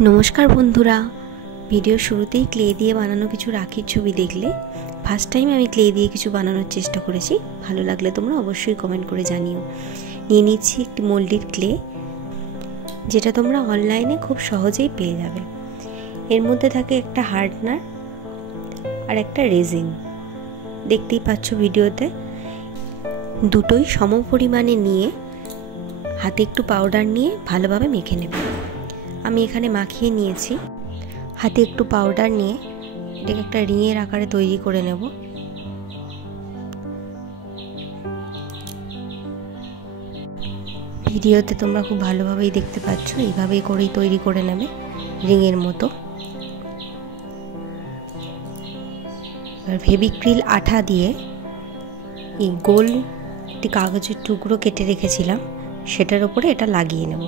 নমস্কার বন্ধুরা, ভিডিওর শুরুতেই ক্লে দিয়ে বানানো কিছু রাখির ছবি দেখলে। ফার্স্ট টাইম আমি ক্লে দিয়ে কিছু বানানোর চেষ্টা করেছি। ভালো লাগলে তোমরা অবশ্যই কমেন্ট করে জানিও। নিয়ে নিচ্ছি একটি মোল্ডেড ক্লে, যেটা তোমরা অনলাইনে খুব সহজেই পেয়ে যাবে। এর মধ্যে থাকে একটা হার্ডনার আর একটা রেজিন। দেখতেই পাচ্ছ ভিডিওতে। দুটোই সম পরিমাণে নিয়ে হাতে একটু পাউডার নিয়ে ভালোভাবে মেখে নেবে। আমি এখানে মাখিয়ে নিয়েছি। হাতে একটু পাউডার নিয়ে এটাকে একটা রিংয়ের আকারে তৈরি করে নেব। ভিডিওতে তোমরা খুব ভালোভাবেই দেখতে পাচ্ছ, এইভাবেই করেই তৈরি করে নেবে রিংয়ের মতো। এবার ফেভিক্রিল আঠা দিয়ে এই গোল একটি কাগজের টুকরো কেটে রেখেছিলাম, সেটার উপরে এটা লাগিয়ে নেব।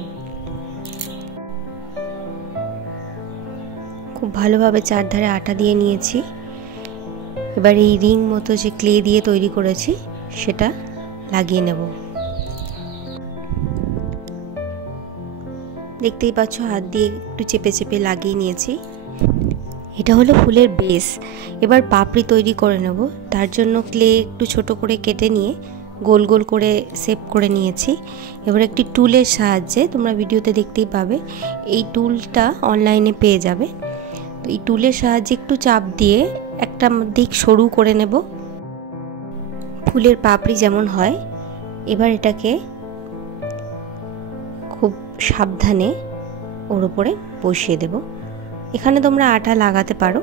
খুব ভালোভাবে চারধারে আটা দিয়ে নিয়েছি। এবার এই রিং মতো যে ক্লে দিয়ে তৈরি করেছি সেটা লাগিয়ে নেব। দেখতেই পাচ্ছ, হাত দিয়ে একটু চেপে চেপে লাগিয়ে নিয়েছি। এটা হলো ফুলের বেস। এবার পাপড়ি তৈরি করে নেব। তার জন্য ক্লে একটু ছোট করে কেটে নিয়ে গোল গোল করে শেপ করে নিয়েছি। এবার একটি টুলের সাহায্যে, তোমরা ভিডিওতে দেখতেই পাবে, এই টুলটা অনলাইনে পেয়ে যাবে। তো এই টুলের সাহায্যে একটু চাপ দিয়ে একটা দিক সরু করে নেব, ফুলের পাপড়ি যেমন হয়। এবার এটাকে খুব সাবধানে ওর উপরে বসিয়ে দেব। এখানে তোমরা আটা লাগাতে পারো,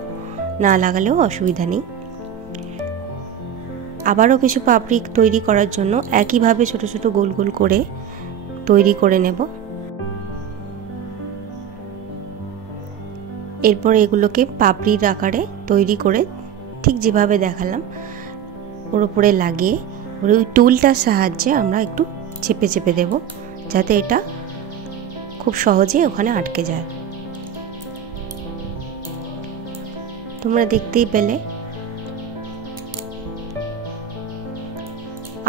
না লাগালেও অসুবিধা নেই। আবারও কিছু পাপড়ি তৈরি করার জন্য একইভাবে ছোট ছোট গোল গোল করে তৈরি করে নেব। এরপর এগুলোকে পাপড়ির আকারে তৈরি করে ঠিক যেভাবে দেখালাম ওর উপরে লাগিয়ে ওই টুলটার সাহায্যে আমরা একটু চেপে চেপে দেব, যাতে এটা খুব সহজে ওখানে আটকে যায়। তোমরা দেখতেই পেলে।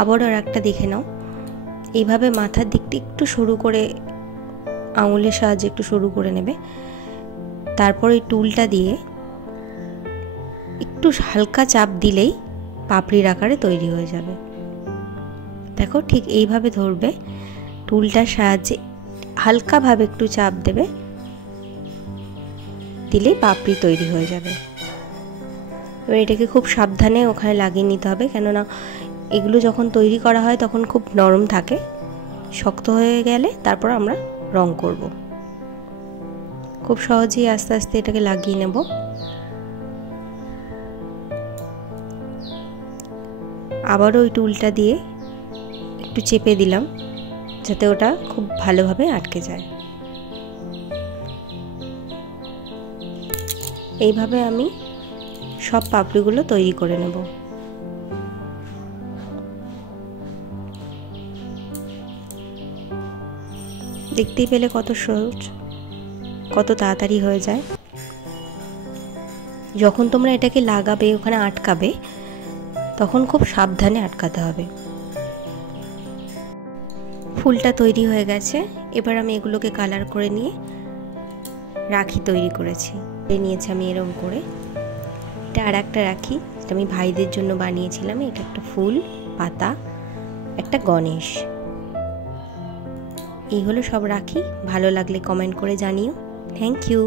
আবারও আর একটা দেখে নাও। এইভাবে মাথার দিকটা একটু সরু করে, আঙুলের সাহায্যে একটু সরু করে নেবে। তারপর এই টুলটা দিয়ে একটু হালকা চাপ দিলেই পাপড়ির আকারে তৈরি হয়ে যাবে। দেখো, ঠিক এইভাবে ধরবে, টুলটার সাহায্যে হালকাভাবে একটু চাপ দেবে, দিলেই পাপড়ি তৈরি হয়ে যাবে। এবার এটাকে খুব সাবধানে ওখানে লাগিয়ে নিতে হবে, কেননা এগুলো যখন তৈরি করা হয় তখন খুব নরম থাকে। শক্ত হয়ে গেলে তারপর আমরা রং করব। খুব সহজেই আস্তে আস্তে এটাকে লাগিয়ে নেব। আবারও ওই টুলটা দিয়ে একটু চেপে দিলাম, যাতে ওটা খুব ভালোভাবে আটকে যায়। এইভাবে আমি সব পাপড়িগুলো তৈরি করে নেব। দেখতেই পেলে কত সহজ, কত তাড়াতাড়ি হয়ে যায়। যখন তোমরা এটাকে লাগাবে, ওখানে আটকাবে, তখন খুব সাবধানে আটকাতে হবে। ফুলটা তৈরি হয়ে গেছে। এবার আমি এগুলোকে কালার করে নিয়ে রাখি তৈরি করেছি। নিয়েছি আমি এরকম করে। এটা আর একটা রাখি, যেটা আমি ভাইদের জন্য বানিয়েছিলাম। এটা একটা ফুল, পাতা, একটা গণেশ। এই হলো সব রাখি। ভালো লাগলে কমেন্ট করে জানিও। Thank you.